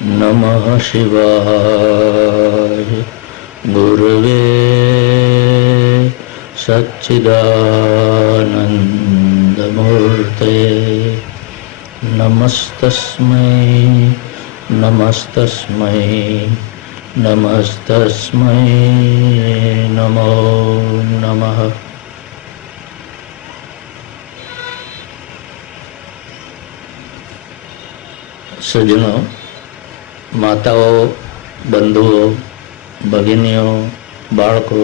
नमः शिवाय गुरुवे सच्चिदानन्दमूर्ते नमस्तस्मै नमस्तस्मै नमस्तस्मै नमो नमः। सज्जनों, माताओं, बंधुओं, भगिनीओ, बाळको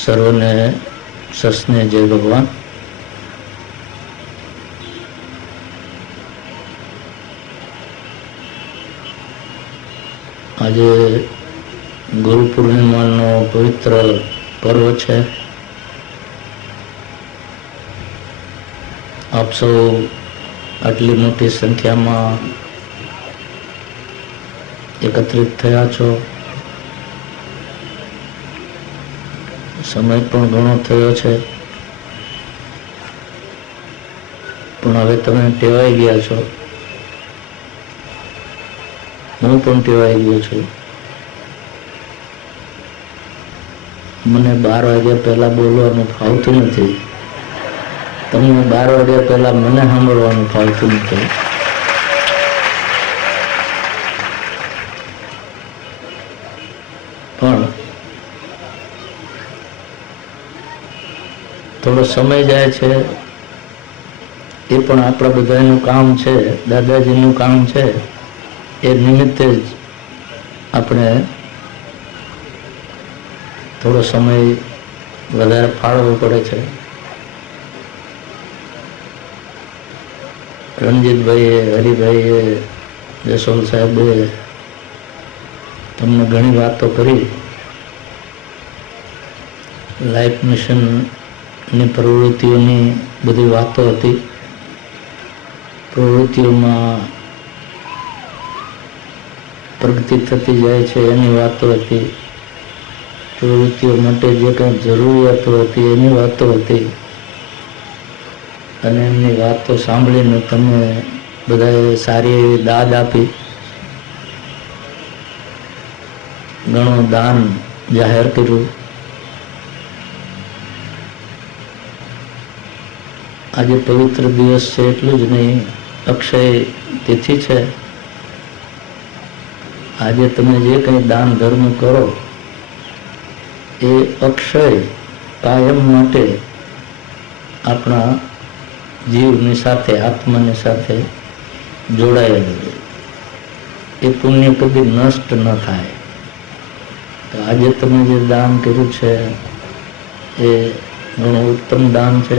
सर्वने सस्ने जय भगवान। आज गुरु पूर्णिमा नो पवित्र पर्व है। आप सौ आटली मोटी संख्या में एकत्रित थया छो। समय पण घणो थयो छे, पण हवे तमे टेवाई गया छो। हूँ पण टेवाई गयो छुं। मने 12 वाग्या पहला बोलवानुं फावतुं नथी। तमने 12 वाग्या पहला मने सांभळवानुं फावतुं नथी। पण थोड़ो समय जाए छे ए पण आपणा बधानुं काम छे, दादाजीनुं काम छे। ए निमित्ते ज आपणे थोड़ो समय वधारे फाळवવો પડે છે। રણજીતભાઈએ, હરિભાઈએ, જસોલ સાહેબે તમને ઘણી વાતો કરી। લાઈફ મિશનની પ્રવૃત્તિઓની બધી વાતો હતી। પ્રવૃત્તિઓમાં પ્રગતિ થતી જાય છે એની વાતો હતી। પ્રવૃત્તિઓ માટે જે કંઈ જરૂરિયાતો હતી એની વાતો હતી। અને એમની વાતો સાંભળીને તમે બધાએ સારી એવી દાદ આપી, ઘણું દાન જાહેર કર્યું। આજે પવિત્ર દિવસ છે એટલું જ નહીં, અક્ષય તિથિ છે। આજે તમે જે કંઈ દાન ધર્મ કરો એ અક્ષય કાયમ માટે આપણા જીવની સાથે, આત્માની સાથે જોડાયેલું। એ પુણ્ય કદી નષ્ટ ન થાય। તો આજે તમે જે દાન કર્યું છે એ ઘણું ઉત્તમ દાન છે।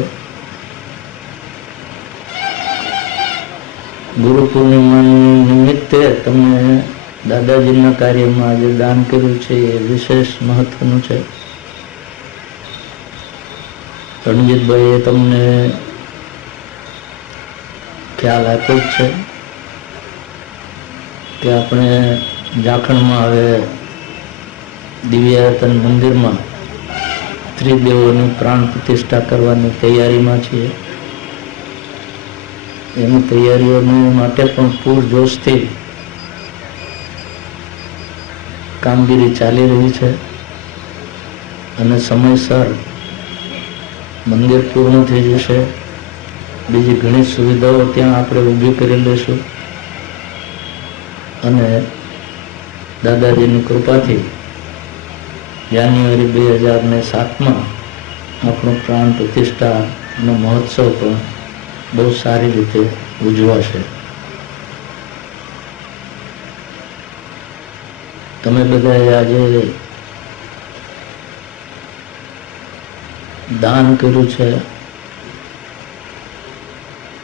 ગુરુ પૂર્ણિમા નિમિત્તે તમે દાદાજીના કાર્યમાં જે દાન કર્યું છે એ વિશેષ મહત્વનું છે। રણજીતભાઈએ તમને ખ્યાલ આપ્યો છે કે આપણે ઝાખણમાં હવે દિવ્યાયતન મંદિરમાં ત્રિદેવોની પ્રાણ પ્રતિષ્ઠા કરવાની તૈયારીમાં છીએ। એની તૈયારીઓને માટે પણ પૂરજોશથી કામગીરી ચાલી રહી છે અને સમયસર મંદિર પૂર્ણ થઈ જશે। બીજી ઘણી સુવિધાઓ ત્યાં આપણે ઊભી કરી લઈશું અને દાદાજીની કૃપાથી જાન્યુઆરી 2007માં આપણો પ્રાણ પ્રતિષ્ઠાનો મહોત્સવ પણ બહુ સારી રીતે ઉજવાશે। તમે બધાએ આજે દાન કર્યું છે।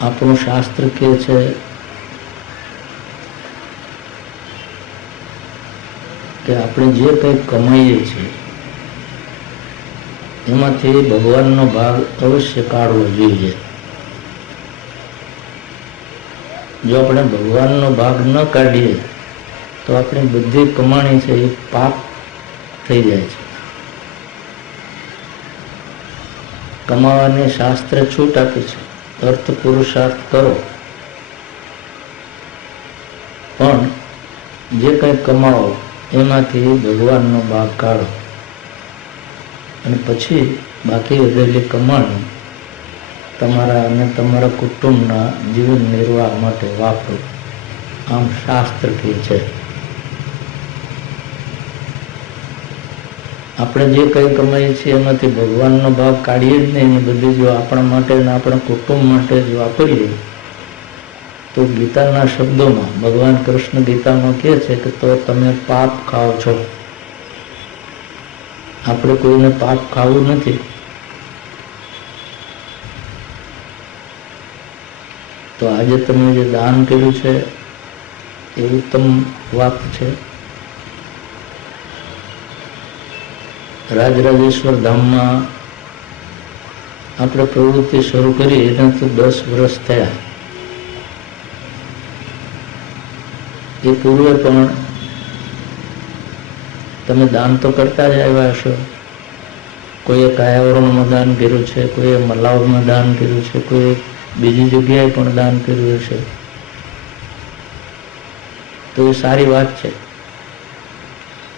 આપણું શાસ્ત્ર કહે છે કે આપણે જે કંઈ કમાઈએ છીએ એમાંથી ભગવાનનો ભાગ અવશ્ય કાઢવો જોઈએ। જો આપણે ભગવાનનો ભાગ ન કાઢીએ તો આપણી બધી કમાણી છે એ પાપ થઈ જાય છે। કમાવાની શાસ્ત્રે છૂટ આપી છે, અર્થ પુરુષાર્થ કરો। પણ જે કંઈ કમાવો એમાંથી ભગવાનનો ભાગ કાઢો અને પછી બાકી વધેલી કમાણી તમારા અને તમારા કુટુંબના જીવન નિર્વાહ માટે વાપરો. આમ શાસ્ત્ર કહે છે. આપણે જે કંઈ કમાઈએ છીએ એમાંથી ભગવાનનો ભાગ કાઢીએ જ નહીં, એની બધી જો આપણા માટે અને આપણા કુટુંબ માટે જ વાપરીએ તો ગીતાના શબ્દોમાં ભગવાન કૃષ્ણ ગીતામાં કહે છે કે તો તમે પાપ ખાઓ છો. આપણે કોઈને પાપ ખાવું નથી. તો આજે તમે જે દાન કર્યું છે એ ઉત્તમ વાત છે. રાજરાજેશ્વર ધામમાં આપણે પ્રવૃત્તિ શરૂ કરી એના તો 10 વર્ષ થયા. એ પૂર્વે પણ તમે દાન તો કરતા જ આવ્યા હશો. કોઈએ કાયાવરણમાં દાન કર્યું છે, કોઈએ મલાવમાં દાન કર્યું છે, કોઈ બીજી જગ્યાએ પણ દાન કર્યું હશે. તો એ સારી વાત છે.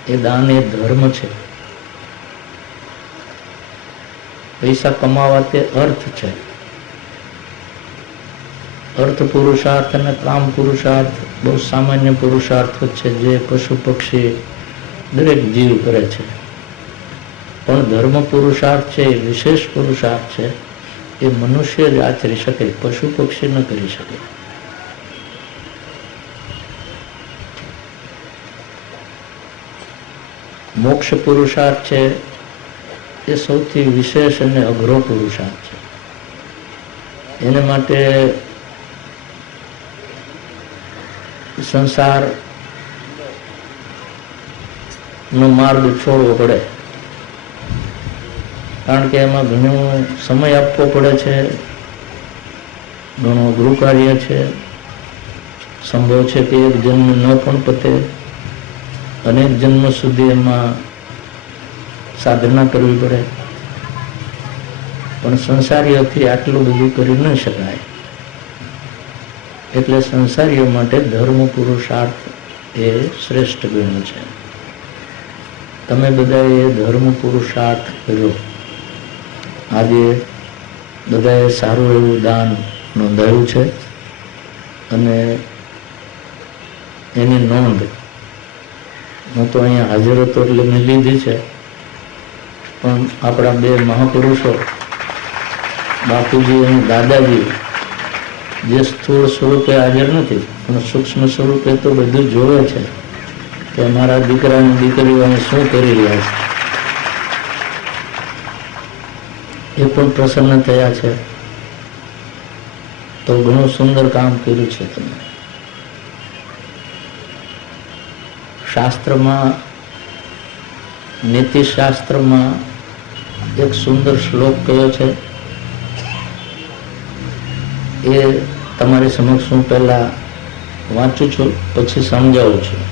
એ દાન એ ધર્મ છે. પૈસા કમાવા તે અર્થ છે. અર્થ પુરુષાર્થ અને કામ પુરુષાર્થ બહુ સામાન્ય પુરુષાર્થો છે જે પશુ પક્ષી દરેક જીવ કરે છે. પણ ધર્મ પુરુષાર્થ છે, એ વિશેષ પુરુષાર્થ છે. એ મનુષ્ય જ આચરી શકે, પશુ પક્ષી ન કરી શકે. મોક્ષ પુરુષાર્થ છે એ સૌથી વિશેષ અને અઘરો પુરુષાર્થ છે. એને માટે સંસારનો માર્ગ છોડવો પડે, કારણ કે એમાં ઘણો સમય આપવો પડે છે, ઘણું અઘરું કાર્ય છે. સંભવ છે કે એક જન્મ ન પણ પતે, અનેક જન્મ સુધી એમાં સાધના કરવી પડે. પણ સંસારીઓથી આટલું બધું કરી ન શકાય. એટલે સંસારીઓ માટે ધર્મ પુરુષાર્થ એ શ્રેષ્ઠ ગણ્યું છે. તમે બધા એ ધર્મ પુરુષાર્થ કર્યો. આજે બધાએ સારું એવું દાન નોંધાયું છે અને એની નોંધ હું તો અહીંયા હાજર હતો એટલે મેં લીધી છે. પણ આપણા બે મહાપુરુષો બાપુજી અને દાદાજી જે સ્થૂળ સ્વરૂપે હાજર નથી પણ સૂક્ષ્મ સ્વરૂપે તો બધું જોવે છે કે અમારા દીકરા અને દીકરીઓ અહીં શું કરી રહ્યા છે. એ પણ પ્રસન્ન થયા છે. તો ઘણું સુંદર કામ કર્યું છે તમે. શાસ્ત્રમાં, નીતિશાસ્ત્રમાં એક સુંદર શ્લોક કયો છે એ તમારી સમક્ષ હું પહેલા વાંચું છું, પછી સમજાવું છું.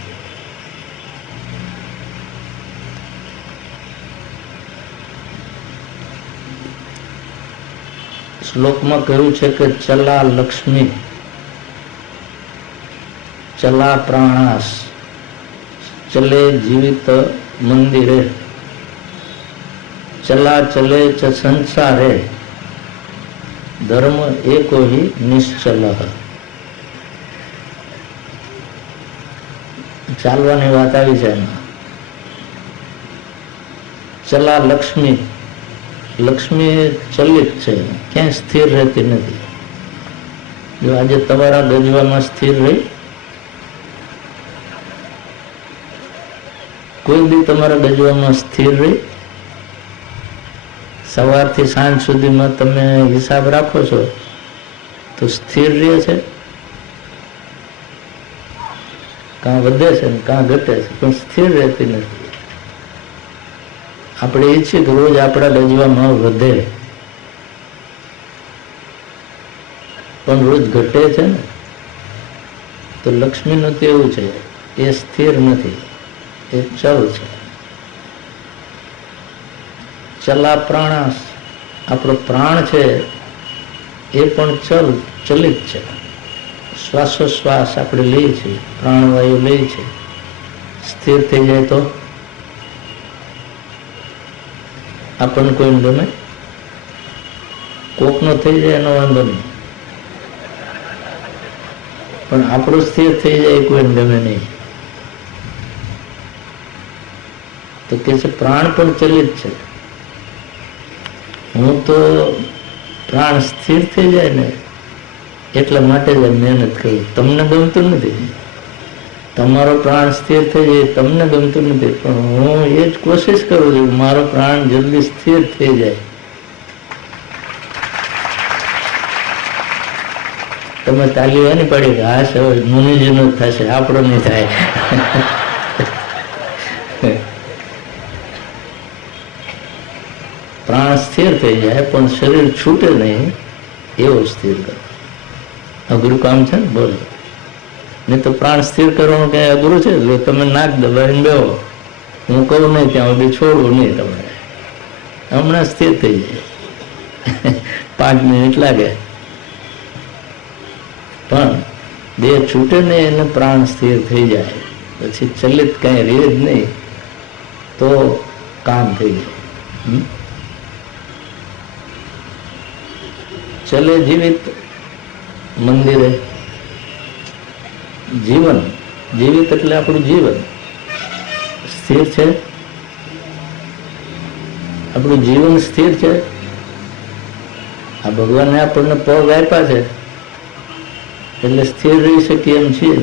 શ્લોકમાં કહ્યું છે કે ચલા લક્ષ્મી ચલા પ્રાણાસ ચલે જીવિત મંદિરે ચલા ચલે ચ સંસારે ધર્મ એકો હિ નિશ્ચલ. ચાલવાની વાત આવી છે એમાં. ચલા લક્ષ્મી, લક્ષ્મી ચલિત છે, ક્યાંય સ્થિર રહેતી નથી. જો આજે તમારા ગજવામાં સ્થિર રહી, કોઈ બી તમારા ગજવામાં સ્થિર રહી, સવારથી સાંજ સુધીમાં તમે હિસાબ રાખો છો તો સ્થિર રહે છે? કાં વધે છે ને કાં ઘટે છે, પણ સ્થિર રહેતી નથી. આપણે ઈચ્છીએ કે રોજ આપણા ગજવામાં વધે, પણ રોજ ઘટે છે ને. તો લક્ષ્મીનું તો એવું છે, એ સ્થિર નથી, એ ચલ છે. ચલા પ્રાણાસ, આપણો પ્રાણ છે એ પણ ચલિત છે, શ્વાસોશ્વાસ આપણે લઈએ છીએ, પ્રાણવાયુ લઈએ છીએ, સ્થિર થઈ જાય તો આપણને કોઈને ગમે? કોકનો થઈ જાય એનો વાંધો નહીં, પણ આપણું સ્થિર થઈ જાય કોઈને ગમે નહીં. તો કે છે પ્રાણ પણ ચલિત છે. હું તો પ્રાણ સ્થિર થઈ જાય ને એટલા માટે જ મહેનત કરું. તમને ગમતું નથી, તમારો પ્રાણ સ્થિર થઈ જાય તમને ગમતું નથી, પણ હું એ જ કોશિશ કરું છું મારો પ્રાણ જલ્દી સ્થિર થઈ જાય. તમે તાલીઓ એની પડી કે હા સર મુનિજીનો જ થશે, આપણો નહીં થાય. પ્રાણ સ્થિર થઈ જાય પણ શરીર છૂટે નહીં એવો સ્થિર કરો. અઘરું કામ છે ને, બોલો. નહીં તો પ્રાણ સ્થિર કરવાનું કઈ અઘરું છે? જો તમે નાક દબાવીને બેહો, હું કહું નહીં ત્યાં સુધી છોડવું નહીં તમારે, હમણાં સ્થિર થઈ જાય. 5 મિનિટ લાગે, પણ દેહ છૂટે નહીં એને પ્રાણ સ્થિર થઈ જાય પછી ચલિત કઈ રહે જ નહીં તો કામ થઈ જાય. ચલે જીવિત મંદિરે. જીવન જીવિત એટલે આપણું જીવન સ્થિર છે, આપણું જીવન સ્થિર છે. આ ભગવાને આપણને પગ આપ્યા છે એટલે સ્થિર રહી શકીએ એમ છીએ.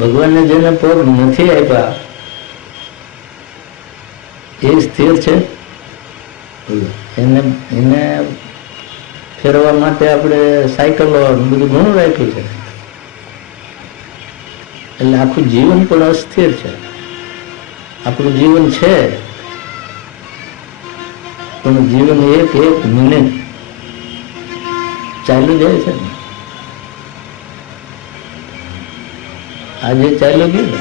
ભગવાને જેને પગ નથી આપ્યા એ સ્થિર છે. એને ફેરવા માટે આપણે સાયકલો બધું ઘણું રાખ્યું છે, એટલે આખું જીવન પણ અસ્થિર છે. આપણું જીવન છે પણ જીવન એક મિનિટ ચાલ્યું જાય છે ને. આજે ચાલ્યું ગયું ને,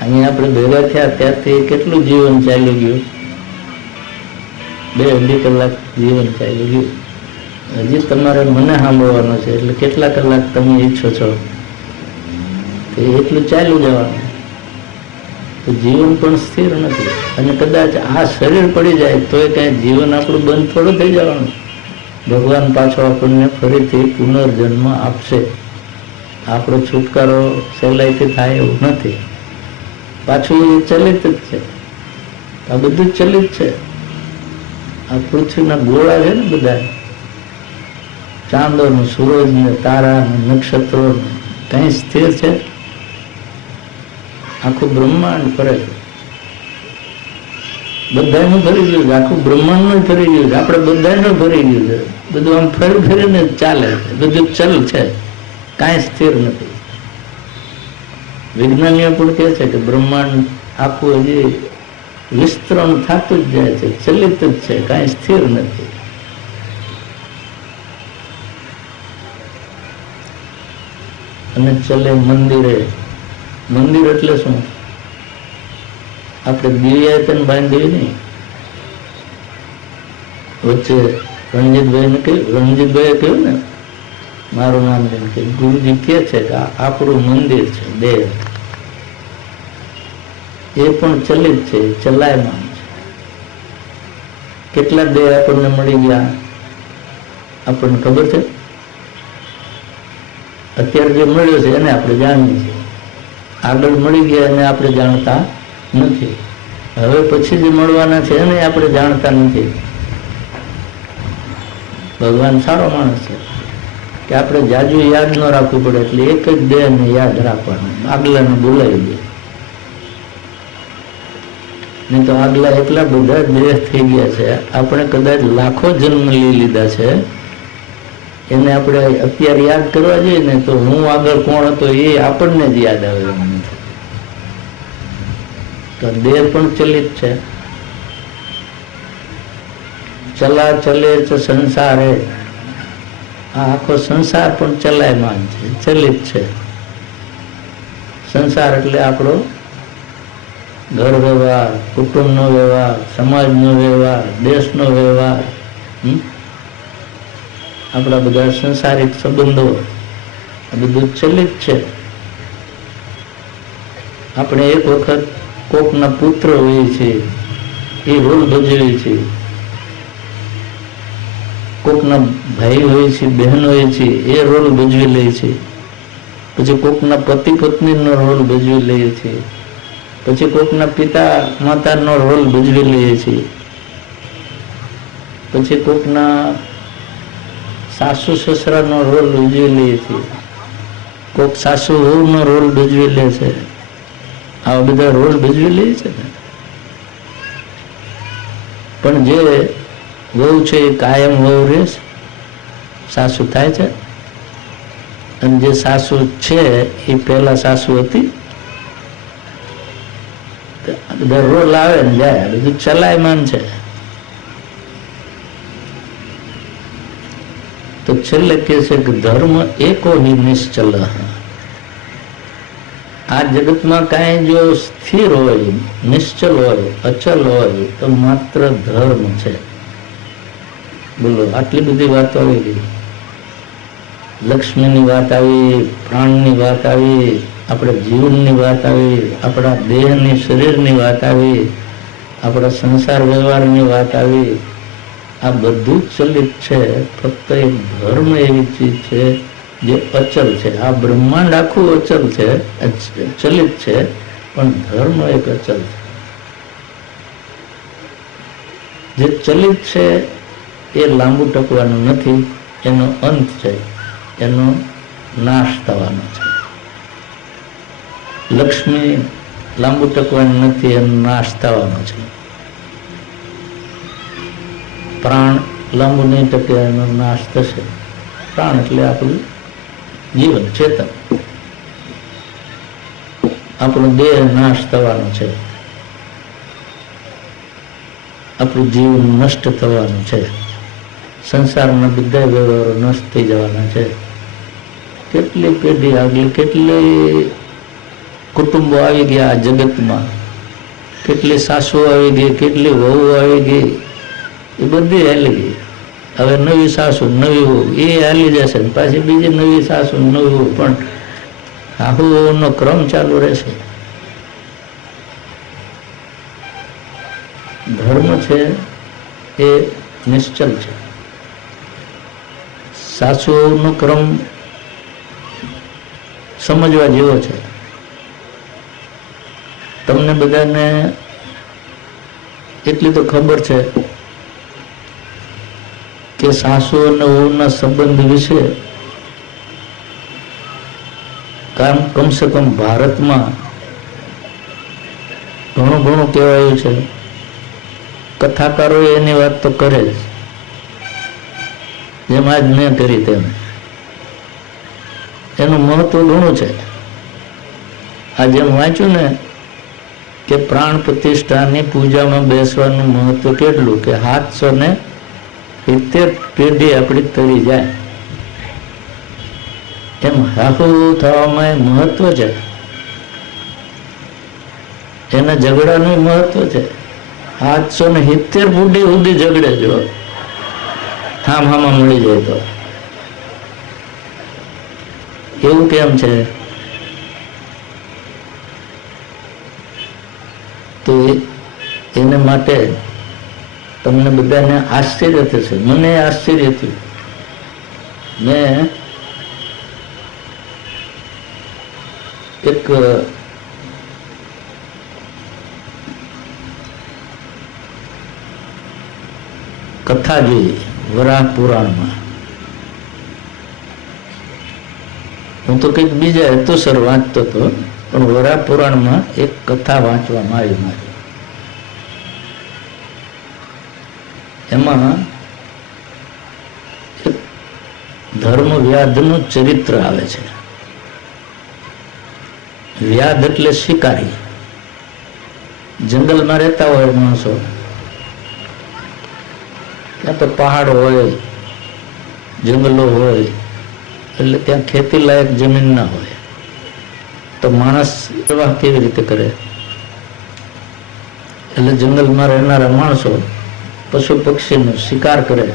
અહીંયા આપણે ભેગા થયા ત્યારથી કેટલું જીવન ચાલ્યું ગયું? 2-2.5 કલાક જીવન ચાલ્યું ગયું. હજી તમારે મને સાંભળવાનું છે એટલે કેટલા કલાક તમે ઈચ્છો છો કે એટલું ચાલ્યું જવાનું. તો જીવન પણ સ્થિર નથી. અને કદાચ આ શરીર પડી જાય તો એ કઈ જીવન આપણું બંધ થોડું થઈ જવાનું. ભગવાન પાછો આપણને ફરીથી પુનર્જન્મ આપશે. આપણો છુટકારો સહેલાઈથી થાય એવું નથી. પાછું એ ચલિત જ છે. આ બધું જ ચલિત છે. આ પૃથ્વીના ગોળા છે ને બધા, ચાંદો ને સૂરજ ને તારા ને નક્ષત્રો ને, કઈ સ્થિર છે? આખું બ્રહ્માંડ ફરે છે. બધાનું ફરી ગયું છે, આખું બ્રહ્માંડ નું ફરી ગયું છે, આપણે બધાનું ફરી ગયું છે. બધું આમ ફરી ફરીને ચાલે છે, બધું ચલ છે, કાંઈ સ્થિર નથી. વિજ્ઞાનીઓ પણ કહે છે કે બ્રહ્માંડ આખું હજી વિસ્તરણ થતું જ જાય છે, ચલિત જ છે, કાંઈ સ્થિર નથી. અને ચલે મંદિરે. મંદિર એટલે શું? આપણે દિવ્યાયતન બાંધ્યું નહીં. વચ્ચે રણજીતભાઈને કહ્યું, રણજીતભાઈએ કહ્યું ને મારું નામ લઈને કે ગુરુજી કહે છે કે આપણું મંદિર છે દેહ, એ પણ ચલિત છે, ચલાયમાન છે. કેટલા દેહ આપણને મળી ગયા આપણને ખબર છે? અત્યારે જે મળ્યો છે એને આપણે જાણીએ છીએ, આગળ મળી ગયા એને આપણે જાણતા નથી, હવે પછી જે મળવાના છે એને આપણે જાણતા નથી. ભગવાન સારો માણસ છે કે આપણે જાજુ યાદ ન રાખવું પડે, એટલે એક જ દેહને યાદ રાખવાનું, આગલાને બોલાવી દે. નહીં તો આગલા એટલા બધા દેહ થઈ ગયા છે, આપણે કદાચ લાખો જન્મ લઈ લીધા છે, એને આપણે અત્યારે યાદ કરવા જઈએ ને તો હું આગળ કોણ હતો એ આપણને જ યાદ આવે એમ નથી. તો દેહ પણ ચલિત છે. ચલા ચલે સંસારે. આ આખો સંસાર પણ ચલાયમાન છે, ચલિત છે. સંસાર એટલે આપણો ઘર વ્યવહાર, કુટુંબનો વ્યવહાર, સમાજનો વ્યવહાર, દેશનો વ્યવહાર, આપણા બધા સંસારિક સંબંધો આ બધું ચલિત છે. આપણે એક વખત કોકના પુત્ર હોઈએ છીએ, એ રોલ ભજવીએ છીએ. કોકના ભાઈ હોય છે, બહેન હોય છે, એ રોલ ભજવી લે છે. પછી કોકના પતિ પત્નીનો રોલ ભજવી લઈએ છીએ. પછી કોકના પિતા માતાનો રોલ ભજવી લઈએ છીએ. પછી કોકના સાસુ સસરાનો રોલ ભજવી લઈએ છીએ. કોક સાસુ વહુનો રોલ ભજવી લે છે. આવા બધા રોલ ભજવી લે છે ને. પણ જે વહુ છે એ કાયમ વહુ રહે છે, સાસુ થાય છે. અને જે સાસુ છે એ પહેલા સાસુ હતી. બધા રોલ આવે ને જાય, બધું ચલાયમાન છે. તો છેલ્લે કે છે કે ધર્મ એકો હિ નિશ્ચલ. આ જગતમાં કાંઈ જો સ્થિર હોય, નિશ્ચલ હોય, અચલ હોય તો માત્ર ધર્મ છે. બોલો, આટલી બધી વાતો આવી ગઈ. લક્ષ્મીની વાત આવી, પ્રાણની વાત આવી, આપણા જીવનની વાત આવી, આપણા દેહની શરીરની વાત આવી, આપણા સંસાર વ્યવહારની વાત આવી. આ બધું ચલિત છે. ફક્ત એક ધર્મ એવી ચીજ છે જે અચલ છે. આ બ્રહ્માંડ આખું અચલ છે, ચલિત છે, પણ ધર્મ એક અચલ છે. જે ચલિત છે એ લાંબુ ટકવાનું નથી. એનો અંત છે, એનો નાશ થવાનો છે. લક્ષ્મી લાંબુ ટકવાનું નથી, એનો નાશ થવાનો છે. પ્રાણ લાંબુ નહીં ટકે, એનો નાશ થશે. પ્રાણ એટલે આપણું જીવન, ચેતન. આપણો દેહ નાશ થવાનો છે. આપણું જીવન નષ્ટ થવાનું છે. સંસારના બધા વ્યવહારો નષ્ટ થઈ જવાના છે. કેટલી પેઢી આગળ, કેટલી કુટુંબો આવી ગયા આ જગતમાં, કેટલી સાસુઓ આવી ગઈ, કેટલી વહુ આવી ગઈ, એ બધી હાલી ગઈ. હવે નવી સાસુ, નવી વહુ, એ હાલી જશે. પાછી બીજી નવી સાસુ, નવી વહુ. પણ આહુનો ક્રમ ચાલુ રહેશે. ધર્મ છે એ નિશ્ચલ છે. સાસુનો ક્રમ સમજવા જેવો છે. તમને બધાને એટલી તો ખબર છે કે સાસુ અને વહુના સંબંધ વિશે કમસે કમ ભારતમાં ઘણું ઘણું કહેવાયું છે. કથાકારો એની વાત તો કરે જ, જેમ આજ મેં કરી તેમ. એનું મહત્વ ઘણું છે. આ જેમ વાંચ્યું ને કે પ્રાણ પ્રતિષ્ઠાની પૂજામાં બેસવાનું મહત્વ કેટલું, કે 770 પેઢી આપણી તરી જાય. એમ હાહુ થવામાં મહત્વ છે. એના ઝઘડાનું મહત્વ છે. 770 પેઢી સુધી ઝઘડે. જો હામાં મળી જાય તો એવું કેમ છે? તો એને માટે તમને બધાને આશ્ચર્ય થશે. મને આશ્ચર્ય થયું. મેં એક કથા જોઈ વરાહ પુરાણમાં. હું તો કંઈક બીજા હેતુસર વાંચતો હતો, પણ વરાહ પુરાણમાં એક કથા વાંચવામાં આવી મારી. એમાં ધર્મ વ્યાધનું ચરિત્ર આવે છે. વ્યાધ એટલે શિકારી. જંગલમાં રહેતા હોય માણસો, ત્યાં તો પહાડ હોય, જંગલો હોય, એટલે ત્યાં ખેતી લાયક જમીન ના હોય. તો માણસ પ્રવાહ કેવી રીતે કરે? એટલે જંગલમાં રહેનારા માણસો પશુ પક્ષીનો શિકાર કરે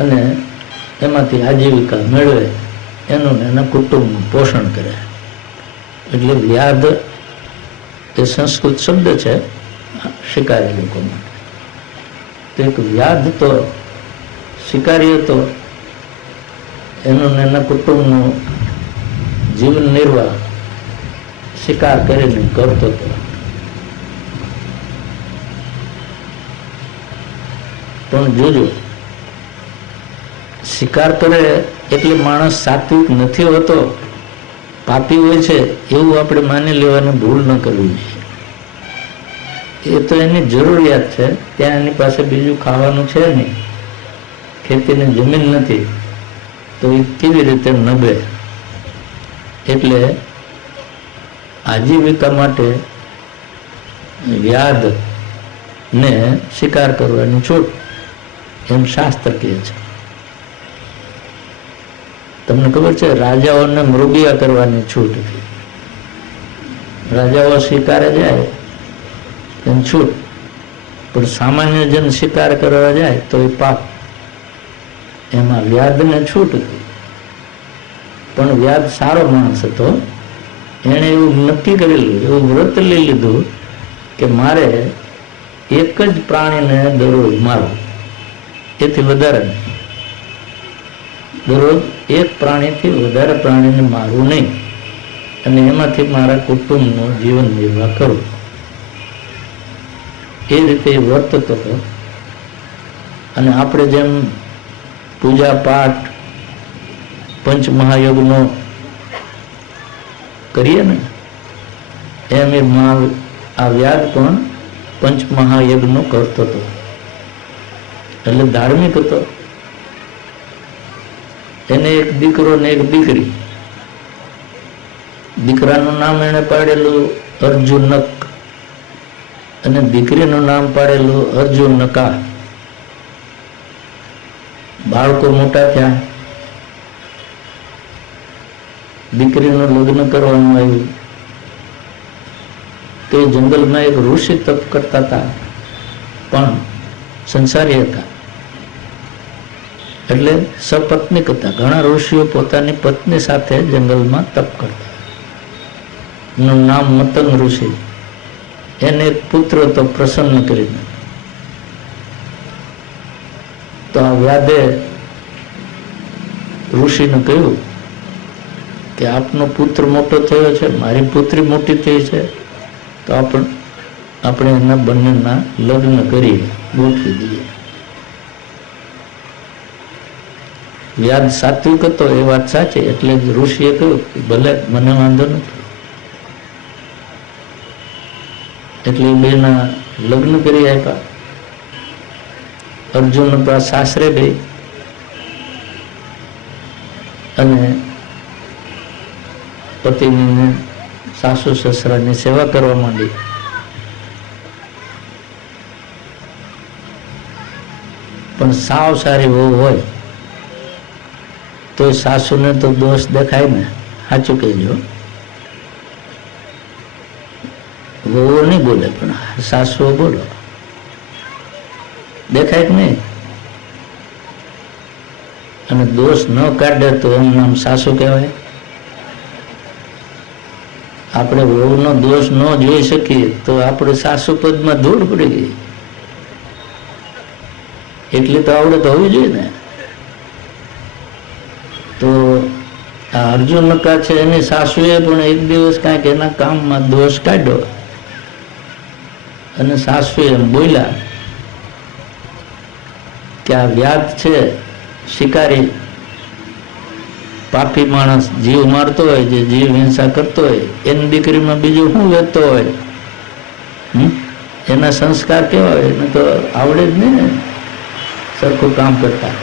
અને એમાંથી આજીવિકા મેળવે, એનું ને એના કુટુંબનું પોષણ કરે. એટલે વ્યાધ એ સંસ્કૃત શબ્દ છે શિકારી લોકો માટે. તો એક વ્યાધ તો શિકારી હતો, એનું ને એના કુટુંબનું જીવન નિર્વાહ શિકાર કરીને કરતો હતો. પણ જોજો, શિકાર કરે એટલે માણસ સાત્વિક નથી હોતો, પાપી હોય છે એવું આપણે માની લેવાની ભૂલ ન કરવી જોઈએ. એ તો એની જરૂરિયાત છે, ત્યાં એની પાસે બીજું ખાવાનું છે નહીં, ખેતીની જમીન નથી, તો એ કેવી રીતે નભે? એટલે આજીવિકા માટે વ્યાધ ને શિકાર કરવાની છૂટ, એમ શાસ્ત્ર કહે છે. તમને ખબર છે, રાજાઓને મૃગયા કરવાની છૂટ હતી. રાજાઓ શિકારે જાય એની છૂટ, પણ સામાન્ય જન શિકાર કરવા જાય તો એ પાપ. એમાં વ્યાધને છૂટ હતી. પણ વ્યાધ સારો માણસ હતો, એણે એવું નક્કી કરેલું, એવું વ્રત લઈ લીધું કે મારે એક જ પ્રાણીને દરરોજ મારવું, એથી વધારે નહીં. દરરોજ એક પ્રાણીથી વધારે પ્રાણીને મારવું નહીં, અને એમાંથી મારા કુટુંબનું જીવન નિર્વાહ કરવું. એ રીતે વર્તતો હતો. અને આપણે જેમ પૂજા પાઠ પંચમહાયજ્ઞનો કરીએ ને, એમ એ આ વ્યાધ પણ પંચમહાયજ્ઞનો કરતો હતો. એટલે ધાર્મિક હતો. એને એક દીકરો ને એક દીકરી. દીકરાનું નામ એને પાડેલું અર્જુનક અને દીકરીનું નામ પાડેલું અર્જુનકા. બાળકો મોટા થયા, દીકરીનું લગ્ન કરવાનું આવ્યું. તે જંગલમાં એક ઋષિ તપ કરતા હતા, પણ સંસારી હતા, એટલે સપત્નીક હતા. ઘણા ઋષિઓ પોતાની પત્ની સાથે જંગલમાં તપ કરતા. એનું નામ મતંગ ઋષિ. એને એક પુત્ર તો પ્રસન્ન કરીને, તો આ વ્યાધે ઋષિને કહ્યું કે આપનો પુત્ર મોટો થયો છે, મારી પુત્રી મોટી થઈ છે, તો આપણે એના બંનેના લગ્ન કરીએ, ગોઠવી દઈએ. વ્યાધ સાત્વિક હતો, એ વાત સાચી. એટલે ઋષિએ કહ્યું કે ભલે, મને વાંધો નથી. એટલે બેના લગ્ન કરી આપ્યા. અર્જુન સાસરે ગઈ અને પતિની સાસુ સસરાની સેવા કરવા માંડી. પણ સાવ સારી વહુ હોય તો સાસુને તો દોષ દેખાય ને, સાચું કહેજો. વહુઓ નહીં બોલે, પણ સાસુઓ બોલો, દેખાય કે નહીં? અને દોષ ન કાઢે તો એમ નામ સાસુ કહેવાય. આપણે વહુનો દોષ ન જોઈ શકીએ તો આપણે સાસુ પદમાં ધૂળ પડી ગઈ. એટલી તો આવડત હોવી જોઈએ ને. તો આ અર્જુનકા છે, એની સાસુએ પણ એક દિવસ કાંઈક એના કામમાં દોષ કાઢ્યો, અને સાસુએ એમ બોલ્યા કે આ વ્યાધ છે શિકારી, પાપી માણસ, જીવ મારતો હોય, જે જીવ હિંસા કરતો હોય, એની દીકરીમાં બીજું શું વેચતો હોય? એના સંસ્કાર કેવા હોય? એને તો આવડે જ નહીં ને સરખું કામ કરતા.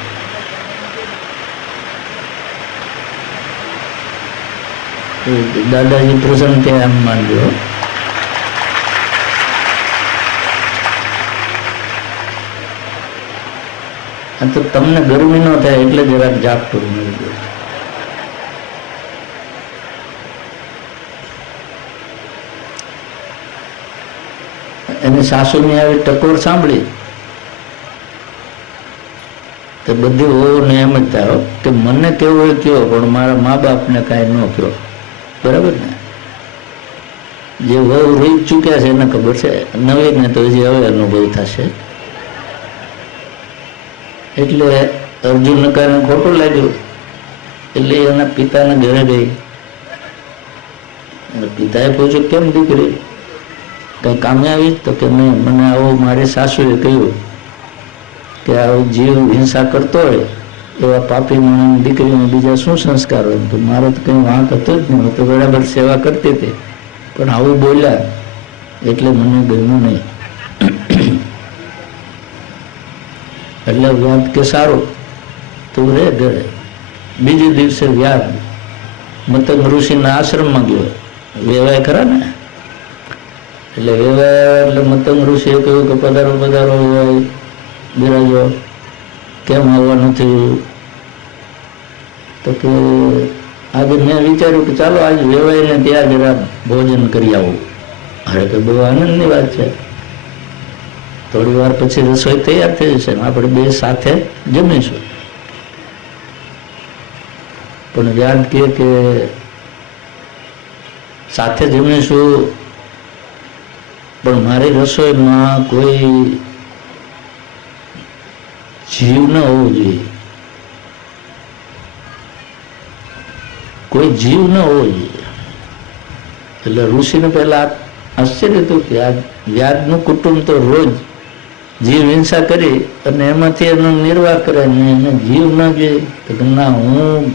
દાદાજી પ્રસન્ન થયા એમ માનજો. તો તમને ગરમી ન થાય એટલે જરાક ઝાપટું મળી ગયું. એની સાસુની આવી ટકોર સાંભળી તો તો બધી વહુને એમ જ થાય કે મને કેવું હોય કયો, પણ મારા મા બાપને કાંઈ ન કહો. બરાબર ને? જે વહુ રહી ચૂક્યા છે એને ખબર છે, નવીને તો હજી હવે અનુભવ થશે. એટલે અર્જુનને કારણે ખોટું લાગ્યું, એટલે એના પિતાના ઘરે ગઈ. પિતાએ પૂછ્યું, કેમ દીકરી, કઈ કામે આવી? તો કે નહીં, મને આવું મારી સાસુએ કહ્યું કે આવું જીવ હિંસા કરતો હોય એવા પાપી માણસની દીકરીને બીજા શું સંસ્કાર હોય? તો મારે તો કંઈ વાંક હતો જ નહીં, હું તો બરાબર સેવા કરતી હતી, પણ આવું બોલ્યા એટલે મને ગમ્યું નહીં. એટલે વ્યાદ કે સારું તું રે ઘરે. બીજે દિવસે વ્યાદ મતંગ ઋષિના આશ્રમમાં ગયો. વેવાય ખરા ને, એટલે વેવાય એટલે મતંગ ઋષિએ કહ્યું કે પધારો પધારો વેવાય, બિરાજો, કેમ આવવાનું થયું? તો કે આજે મેં વિચાર્યું કે ચાલો આજે વેવાઈને ત્યાં જરા ભોજન કરી આવું. અરે કે બહુ આનંદની વાત છે, થોડી વાર પછી રસોઈ તૈયાર થઈ જશે, આપણે બે સાથે જમીશું. પણ યાદ કે સાથે જમીશું, પણ મારી રસોઈમાં કોઈ જીવ ન હોવો જોઈએ, કોઈ જીવ ન હોવો જોઈએ. એટલે ઋષિને પહેલા આશ્ચર્ય હતું કે આ વ્યાજનું કુટુંબ તો રોજ જીવ હિંસા કરી અને એમાંથી એનો નિર્વાહ કરે ને એને જીવ ન જોઈએ. તો ના, હું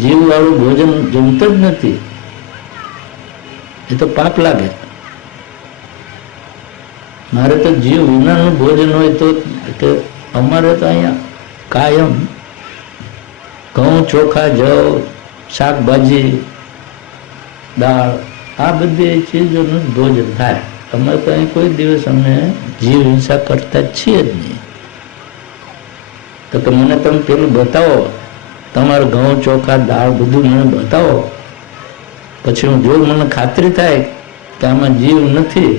જીવ વાળું ભોજન જમતો જ નથી, એ તો પાપ લાગે. મારે તો જીવ વિનાનું ભોજન હોય તો કે અમારે તો અહીંયા કાયમ ઘઉં, ચોખા, જવ, શાકભાજી, દાળ આ બધી ચીજોનું જ ભોજન થાય. અમારે તો અહીં કોઈ દિવસ અમે જીવ હિંસા કરતા જ છીએ જ નહીં. તો કે મને તમે પેલું બતાવો, તમારું ઘઉં, ચોખા, દાળ બધું મને બતાવો, પછી હું જો મને ખાતરી થાય કે આમાં જીવ નથી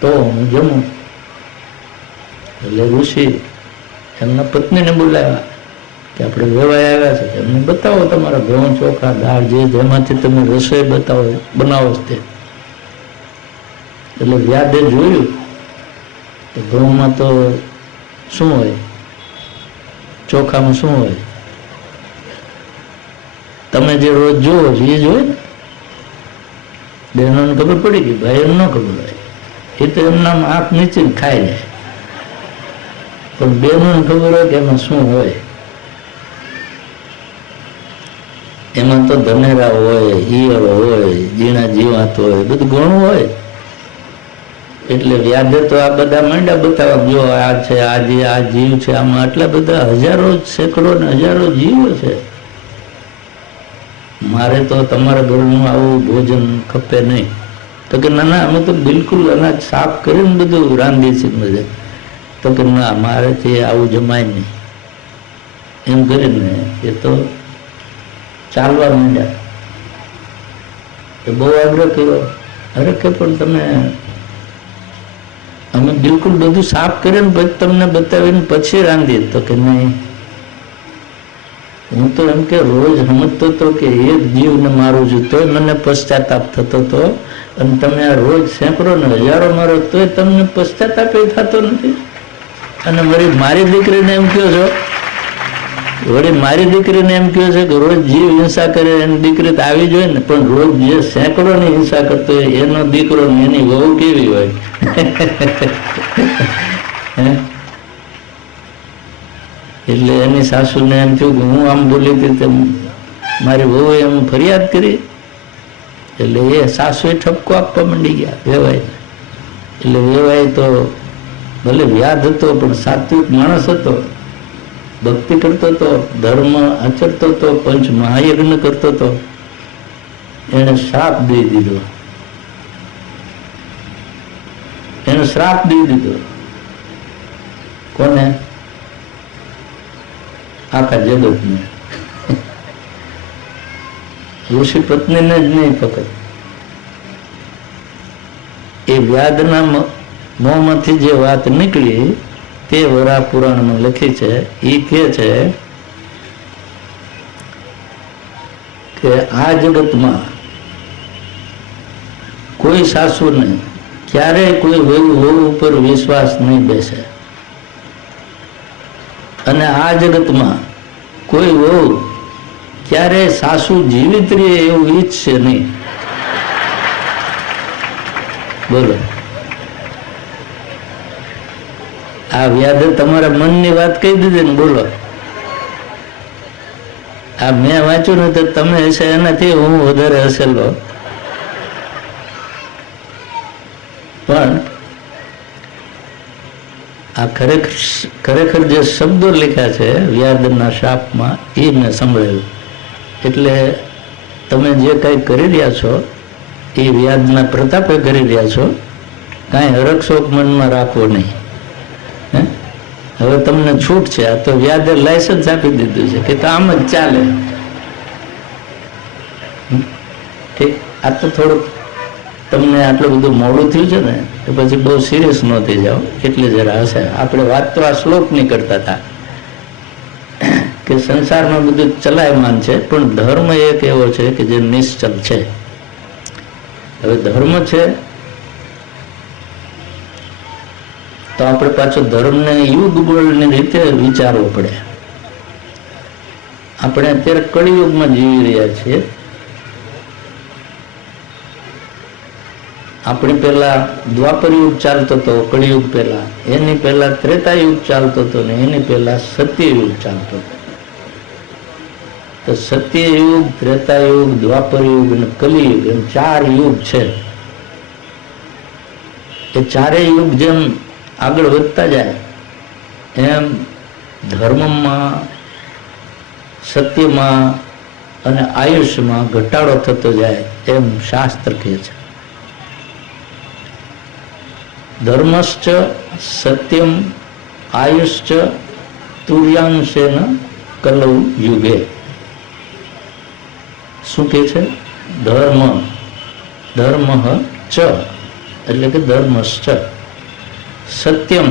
તો હું જમું. એટલે ઋષિ એમના પત્નીને બોલાવ્યા કે આપણે વેવાય આવ્યા છે, એમને બતાવો તમારા ઘઉં, ચોખા, દાળ જે જેમાંથી તમે રસોઈ બનાવો તે. એટલે વ્યાધે જોયું તો ઘઉંમાં તો શું હોય, ચોખામાં શું હોય, તમે જે રોજ જોવો છો એ જ હોય ને. બહેનોને ખબર પડી ગઈ, ભાઈ એમ ન ખબર હોય, એ તો એમના આંખ નીચે ખાઈ જાય. પણ બહેનોને ખબર હોય કે એમાં શું હોય. એમાં તો ધનેરા હોય, ઈયળો હોય, ઝીણા જીવાત હોય, બધું ઘણું હોય. એટલે વ્યાધે તો આ બધા માંડ્યા બતાવવા, જો આ છે, આ જીવ છે, આમાં આટલા બધા હજારો, સેંકડો ને હજારો જીવો છે. મારે તો તમારા ઘરનું આવું ભોજન ખપે નહીં. તો કે ના ના, અમે તો બિલકુલ અનાજ સાફ કરીને બધું રાંધીએ છીએ બધે. તો કે ના, મારેથી આવું જમાય નહીં. એમ કરીને એ તો ચાલવા માંડ્યા. તો બહુ આગ્રહ કર્યો, અરે કે પણ તમે, અમે બિલકુલ બધું સાફ કરીને પછી તમને બતાવીને પછી રાંધીએ. તો કે નહીં, હું તો એમ કે રોજ સમજતો હતો કે એક જીવને મારું છું તોય મને પશ્ચાતાપ થતો હતો, અને તમે આ રોજ સેંકડો ને હજારો મારો તોય તમને પશ્ચાતાપ થતો નથી. અને મારી દીકરીને એમ કહો છો, વળી મારી દીકરીને એમ કહ્યું છે કે રોજ જીવ હિંસા કરે એની દીકરી તો આવી જોઈએ ને, પણ રોજ જે સેંકડોની હિંસા કરતો હોય એનો દીકરો એની વહુ કેવી હોય. એટલે એની સાસુને એમ થયું કે હું આમ બોલી હતી તેમ મારી વહુએ એમ ફરિયાદ કરી. એટલે એ સાસુએ ઠપકો આપવા માંડી ગયા વેવાય. એટલે વેવાય તો ભલે વ્યાધ હતો પણ સાત્વિક માણસ હતો, ભક્તિ કરતો હતો, ધર્મ આચરતો હતો, પંચ મહાયજ્ઞ કરતો હતો. એને શ્રાપ દઈ દીધો, એને શ્રાપ દઈ દીધો. કોને? આખા જગતને. ઋષિ પત્નીને જ નહીં ફક્ત, એ વ્યાધના મોંમાંથી જે વાત નીકળી તે વરા પુરાણમાં લખી છે. એ કહે છે કે આ જગતમાં કોઈ સાસુને ક્યારેય કોઈ વહુ ઉપર વિશ્વાસ નહીં બેસે, અને આ જગતમાં કોઈ વહુ ક્યારેય સાસુ જીવિત રહે એવું ઈચ્છશે નહીં. બોલો, આ વ્યાધે તમારા મનની વાત કહી દીધી ને. બોલો, આ મેં વાંચ્યું ને તો તમે હશે એનાથી હું વધારે હસેલો. પણ આ ખરેખર જે શબ્દો લખ્યા છે વ્યાધના શાપમાં એ મેં સાંભળેલું. એટલે તમે જે કંઈ કરી રહ્યા છો એ વ્યાધના પ્રતાપે કરી રહ્યા છો. કાંઈ હરકશોક મનમાં રાખવો નહીં. હવે તમને છૂટ છે. આ તો વ્યાજે લાયસન્સ આપી દીધું છે કે તો આમ જ ચાલે. ઠીક, આ તો થોડુંક તમને આટલું બધું મોડું થયું છે ને તો પછી બહુ સિરિયસ ન થઈ જાઓ એટલે જરા હશે. આપણે વાત તો આ શ્લોકની કરતા હતા કે સંસારમાં બધું ચલાયમાન છે પણ ધર્મ એક એવો છે કે જે નિશ્ચલ છે. હવે ધર્મ છે તો આપણે પાછો ધર્મને યુગ બળની રીતે વિચારવો પડે. આપણે અત્યારે કળિયુગમાં જીવી રહ્યા છીએ. આપણી પહેલા દ્વાપર યુગ ચાલતો હતો, કળિયુગ પહેલા, એની પહેલા ત્રેતાયુગ ચાલતો હતો ને એની પહેલા સત્યયુગ ચાલતો હતો. તો સત્યયુગ, ત્રેતાયુગ, દ્વાપર યુગ અને કલિયુગ એમ 4 યુગ છે. એ ચારેય યુગ જેમ આગળ વધતા જાય એમ ધર્મમાં, સત્યમાં અને આયુષ્યમાં ઘટાડો થતો જાય એમ શાસ્ત્ર કહે છે. ધર્મશ્ચ સત્યમ આયુષ્ચ તુર્યાંશેન કલૌ યુગે. શું કહે છે? ધર્મ ચ એટલે કે ધર્મશ્ચ, સત્યમ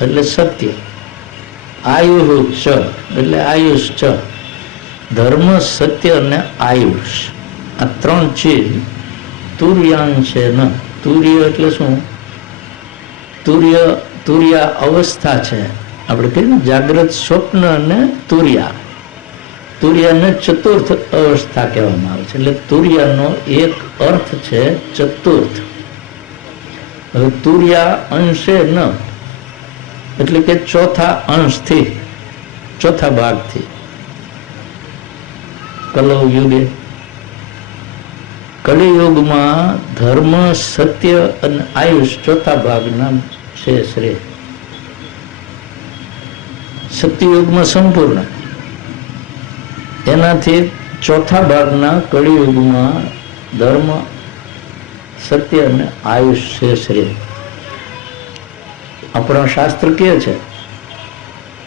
એટલે સત્ય, આયુ ચ એટલે આયુષ ચ. ધર્મ, સત્ય અને આયુષ આ 3 ચીજ તુર્યાંશેન. તુર્ય એટલે શું? તુર્યા અવસ્થા છે. આપણે કહીએ ને જાગ્રત, સ્વપ્ન અને તુર્યા. તુર્યાને ચતુર્થ અવસ્થા કહેવામાં આવે છે. એટલે તુર્યાનો એક અર્થ છે ચતુર્થ. હવે તુર્યા અંશે ન એટલે કે ચોથા અંશથી, ચોથા ભાગથી. કલૌ યુગે, કલિયુગમાં ધર્મ, સત્ય અને આયુષ ચોથા ભાગના છે શ્રેય. સત્યયુગમાં સંપૂર્ણ, એનાથી ચોથા ભાગના કલિયુગમાં ધર્મ, સત્ય અને આયુષ છે શ્રેય. આપણા શાસ્ત્ર કહે છે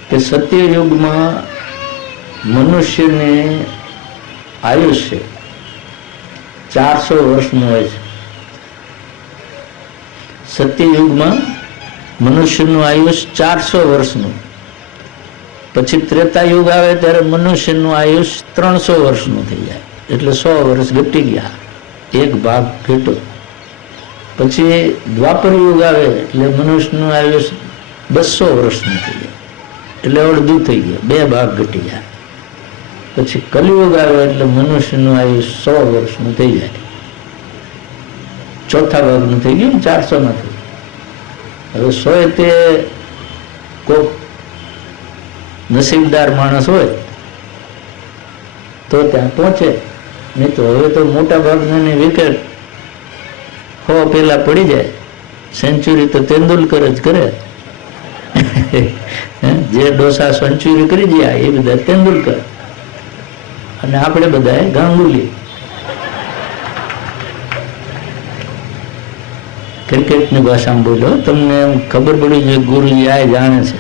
કે સત્યયુગમાં મનુષ્યની આયુષ્ય 400 વર્ષનું હોય છે. સત્યયુગમાં મનુષ્યનું આયુષ 400 વર્ષનું. પછી ત્રેતાયુગ આવે ત્યારે મનુષ્યનું આયુષ 300 વર્ષનું થઈ જાય. એટલે 100 વર્ષ ઘટી ગયા, એક ભાગ ઘટ્યો. પછી દ્વાપર યુગ આવે એટલે મનુષ્યનું આયુષ 200 વર્ષનું થઈ જાય, એટલે અડધું થઈ ગયું, 2 ભાગ ઘટી ગયા. પછી કલિયુગ આવે એટલે મનુષ્યનું આયુષ 100 વર્ષનું થઈ જાય, ચોથા ભાગનું થઈ ગયું, 400 નથી. હવે 100 તે કોક નસીબદાર માણસ હોય તો ત્યાં પહોંચે, નહીં તો હવે તો મોટા ભાગના વિકેટ 100 પેલા પડી જાય. સેન્ચુરી તો તેંડુલકર જ કરે. જે ડોસા સેન્ચુરી કરી ગયા એ બધા તેંડુલકર, અને આપણે બધા ગાંગુલી. ક્રિકેટની ભાષામાં બોલો, તમને એમ ખબર પડી છે ગુરુજી આ જાણે છે.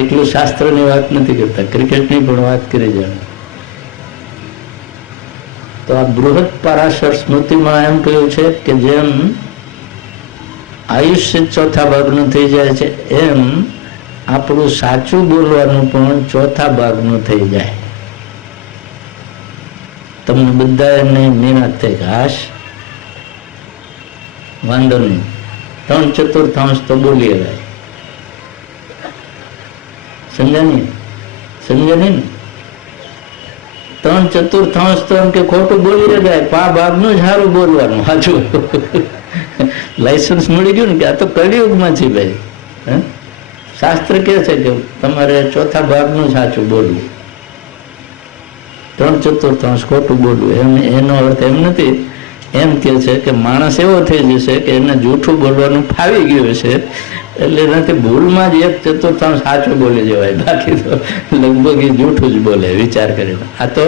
એટલું શાસ્ત્રની વાત નથી કરતા, ક્રિકેટની પણ વાત કરી જાણે. તો આ બૃહદ પરાશર સ્મૃતિમાં એમ કહ્યું છે કે જેમ આયુષ્ય ચોથા ભાગનું થઈ જાય છે, એમ આપણું સાચું બોલવાનું પણ ચોથા ભાગનું થઈ જાય. તમને બધાને નિરાશ થઈ કે હાશ વાંધો નહીં, 3/4 તો બોલી હવાય. સમજાય ને? 3/4 તો એમ કે ખોટું બોલી જાય, પા ભાગનું જ સારું બોલવાનું. સાચું લાયસન્સ મળી ગયું ને કે આ તો કળિયુગમાં છે ભાઈ. શાસ્ત્ર કે છે કે તમારે ચોથા ભાગનું સાચું બોલવું, 3/4 ખોટું બોલવું. એનો અર્થ એમ નથી, એમ કે છે કે માણસ એવો થઈ જશે કે એને જૂઠું બોલવાનું ફાવી ગયું છે, એટલે નથી ભૂલમાં જ 1/4 સાચું બોલી જવાય, બાકી તો લગભગ એ જૂઠું જ બોલે વિચાર કરીને. આ તો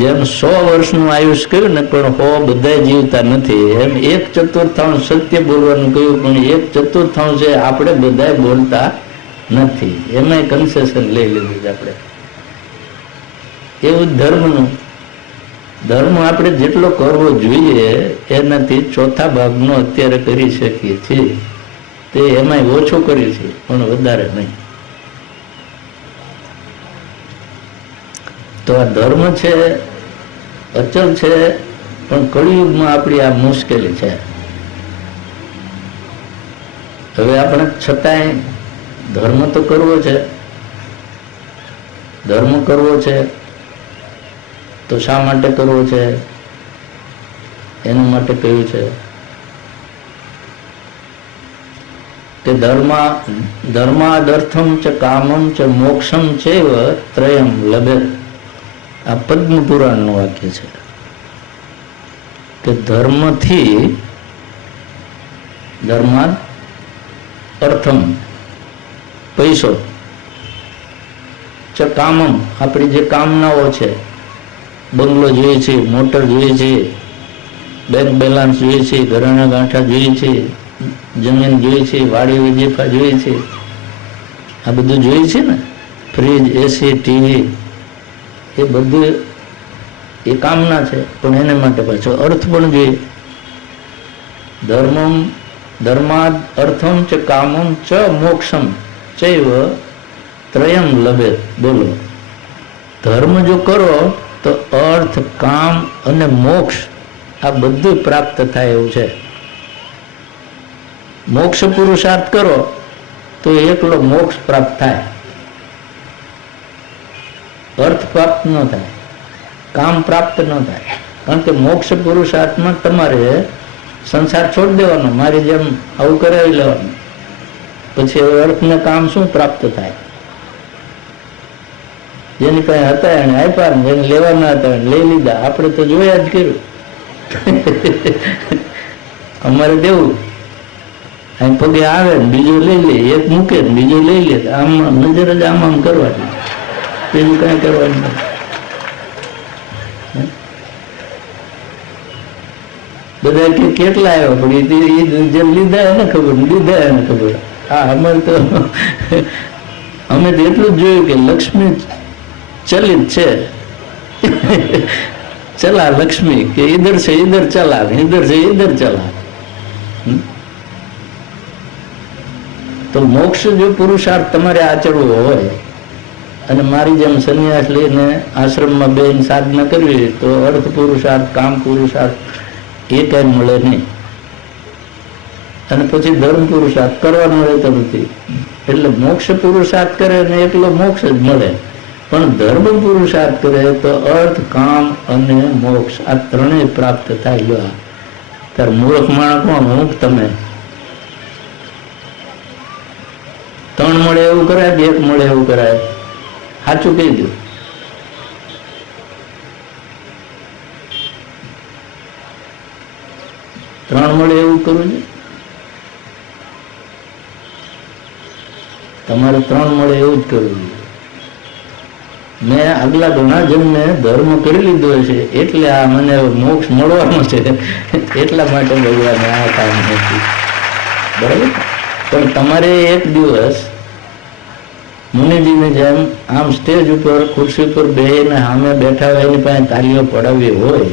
જેમ 100 વર્ષનું આયુષ કહ્યું ને, પણ 100 બધા જીવતા નથી, એમ 1/4 સત્ય બોલવાનું કહ્યું, પણ 1/4 છે આપણે બધા બોલતા નથી. એમાં કન્સેશન લઈ લીધું છે આપણે. એવું ધર્મ આપણે જેટલો કરવો જોઈએ એનાથી ચોથા ભાગનો અત્યારે કરી શકીએ છીએ, તે એમાં ઓછો કરીએ છીએ, પણ વધારે નહીં. તો આ ધર્મ છે, અચલ છે, પણ કળિયુગમાં આપણી આ મુશ્કેલી છે. હવે આપણે છતાંય ધર્મ તો કરવો છે. ધર્મ કરવો છે તો શા માટે કરવો છે? એના માટે કહ્યું છે કે ધર્માદર્થમ ચ કામમ ચ મોક્ષમ ચૈવ ત્રયમ લભેત. આ પદ્મ પુરાણનું વાક્ય છે કે ધર્માદ અર્થમ પૈસો, ચ કામમ આપણી જે કામનાઓ છે, બંગલો જોઈએ છે, મોટર જોઈએ છે, બેંક બેલેન્સ જોઈએ છે, ઘરેણા ગાંઠા જોઈએ છે, જમીન જોઈએ છે, વાડી વજીફા જોઈએ છે, આ બધું જોઈએ છે ને, ફ્રીજ, એસી, ટીવી, એ બધું એ કામના છે, પણ એને માટે પાછો અર્થ પણ જોઈએ. ધર્માદ અર્થમ ચ કામમ ચ મોક્ષમ ચૈવ ત્રયમ લભેત. બોલો, ધર્મ જો કરો તો અર્થ, કામ અને મોક્ષ આ બધું પ્રાપ્ત થાય એવું છે. મોક્ષ પુરુષાર્થ કરો તો એકલો મોક્ષ પ્રાપ્ત થાય, અર્થ પ્રાપ્ત ન થાય, કામ પ્રાપ્ત ન થાય. કારણ કે મોક્ષ પુરુષાર્થમાં તમારે સંસાર છોડી દેવાનો, મારી જેમ આવું કરાવી લેવાનું, પછી અર્થ ને કામ શું પ્રાપ્ત થાય? જેની પાસે હતા એને આપ્યા, ને જેને લેવાના હતા એને લઈ લીધા. આપણે તો જોયા જ કર્યું. અમારે દેવું અહીં પગે આવે ને બીજું લઈ લે, એક મૂકે ને બીજું લઈ લે, આમ નજર જ આમ કરવાની, બીજું કઈ કરવાનું નથી. બધા કે કેટલા આવ્યો, પણ જે લીધા એને ખબર, લીધા એને ખબર. હા, અમારે તો અમે તો એટલું જ જોયું કે લક્ષ્મી ચલિત છે, ચલા લક્ષ્મી, કે ઇધર છે ઇધર ચલા, ઇધર છે ઇધર ચલા. તો મોક્ષ જો પુરુષાર્થ તમારે આચરવો હોય અને મારી જેમ સંન્યાસ લઈને આશ્રમમાં બેન સાધના કરવી, તો અર્થ પુરુષાર્થ, કામ પુરુષાર્થ એ કઈ મળે નહીં. અને પછી ધર્મ પુરુષાર્થ કરવાનો રહેતો નથી. એટલે મોક્ષ પુરુષાર્થ કરે ને એકલો મોક્ષ જ મળે, પણ ધર્મ પુરુષાર્થ કરે તો અર્થ, કામ અને મોક્ષ આ ત્રણેય પ્રાપ્ત થાય. જો તાર મૂર્ખ માણસ કોણ? હું તમે. 3 મળે એવું કરાય, 1 મળે એવું કરાય? સાચું કહી દઉં. ત્રણ મળે એવું કરવું છે? તમારે 3 મળે એવું જ કરવું જોઈએ. મેં આગલા ઘણા જન્મે ધર્મ કરી લીધો છે, એટલે આ મને મોક્ષ મળવાનો છે, એટલા માટે ભગવાને આ કામ નથી. બરાબર? પણ તમારે એક દિવસ મુનિજીની જેમ આમ સ્ટેજ ઉપર, ખુરશી ઉપર બેસીને સામે બેઠા હોય એની પાસે તાલીઓ પડાવવી હોય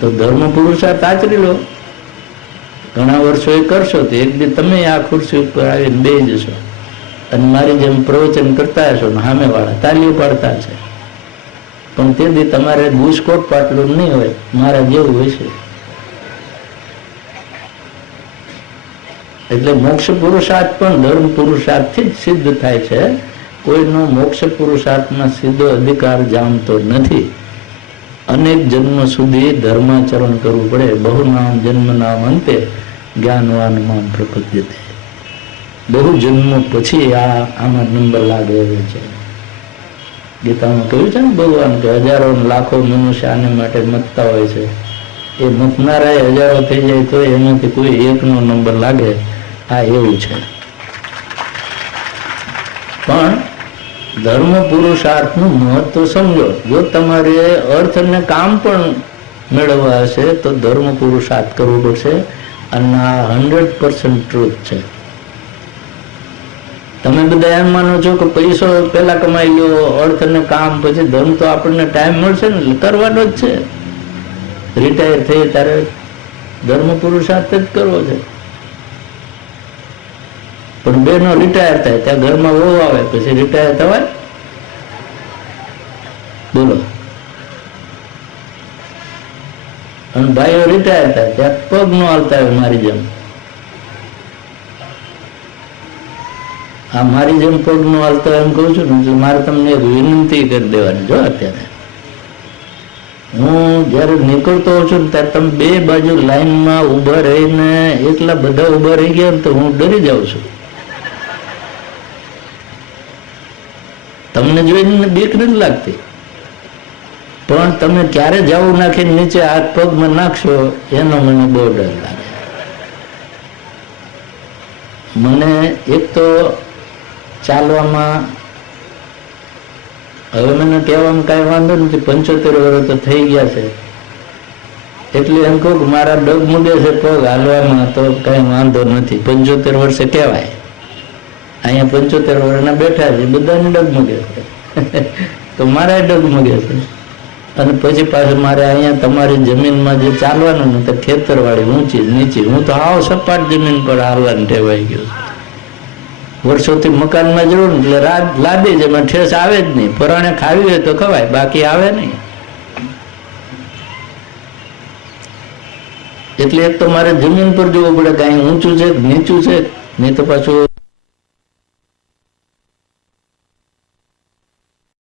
તો ધર્મ પુરુષાર્થ આચરી લો. ઘણા વર્ષો એ કરશો તો એક દી તમે આ ખુરશી ઉપર આવીને બેસી જશો અને મારી જેમ પ્રવચન કરતા હશો ને સામેવાળા તાલીઓ પાડતા છે, પણ તે દી તમારે બુસ્કોટ પાટલું નહીં હોય, મારા જેવું હોય છે. એટલે મોક્ષ પુરુષાર્થ પણ ધર્મ પુરુષાર્થથી જ સિદ્ધ થાય છે. કોઈનો મોક્ષ પુરુષાર્થમાં સીધો અધિકાર જામતો નથી. અનેક જન્મ સુધી ધર્માચરણ કરવું પડે. બહુ નામ જન્મ નામ અંતે જ્ઞાનવાન મામ પ્રપદ્યતે. બહુ જન્મ પછી આમાં નંબર લાગે છે. ગીતામાં કહ્યું છે ને ભગવાન કે હજારો લાખો મનુષ્ય આને માટે મતતા હોય છે. એ મતનારા હજારો થઈ જાય તો એમાંથી કોઈ એકનો નંબર લાગે. આ એવું છે. પણ ધર્મ પુરુષાર્થનું મહત્વ સમજો. જો તમારે અર્થ અને કામ પણ મેળવવા હશે તો ધર્મ પુરુષાર્થ કરવો પડશે. અને આ 100% ટ્રુથ છે. તમે બધા એમ માનો છો કે પૈસો પેલા કમાઈ લ્યો, અર્થ અને કામ પછી ધર્મ તો આપણને ટાઈમ મળશે ને એટલે કરવાનો જ છે. રિટાયર થઈ ત્યારે ધર્મ પુરુષાર્થ જ કરવો છે. પણ બેનો રિટાયર થાય ત્યાં ઘરમાં વહુ આવે પછી રિટાયર થવાય? બોલો. અને ભાઈઓ રિટાયર થાય ત્યાં પગ નો હાલતા હોય મારી જેમ. આ મારી જેમ પગ નો હાલતો એમ કઉ છું ને, મારે તમને એક વિનંતી કરી દેવાની. જો અત્યારે હું જયારે નીકળતો હોઉં છું ને ત્યારે તમે બે બાજુ લાઈનમાં ઉભા રહીને એટલા બધા ઉભા રહી ગયા ને તો હું ડરી જાઉં છું. તમને જોઈને બીક નથી લાગતી, પણ તમે ક્યારે જાવું નાખીને નીચે હાથ પગમાં નાખશો એનો મને બહુ ડર લાગે. મને એક તો ચાલવામાં હવે મને કહેવામાં કઈ વાંધો નથી, 75 વર્ષ તો થઈ ગયા છે એટલે એમ કહું કે મારા ડગમગે છે પગ હાલવામાં તો કઈ વાંધો નથી. 75 વર્ષે કહેવાય. અહીંયા 75 વર્ષના બેઠા છે, બધાને ડગમગે છે તો મારા ડગમગે છે. અને પછી પાછું મારે અહીંયા તમારી જમીનમાં જે ચાલવાનું ને તો ખેતરવાળી ઊંચી નીચી, હું તો આવ સપાટ જમીન પર હાલવાનું ટેવાઈ ગયો. વર્ષોથી મકાનમાં જવું ને એટલે લાદી જ એમાં ઠેસ આવે જ નહીં. પરાણે ખાવી હોય તો ખવાય, બાકી આવે નહીં. એટલે એક તો મારે જમીન પર જોવું પડે કે અહીં ઊંચું છે નીચું છે, નહીં તો પાછું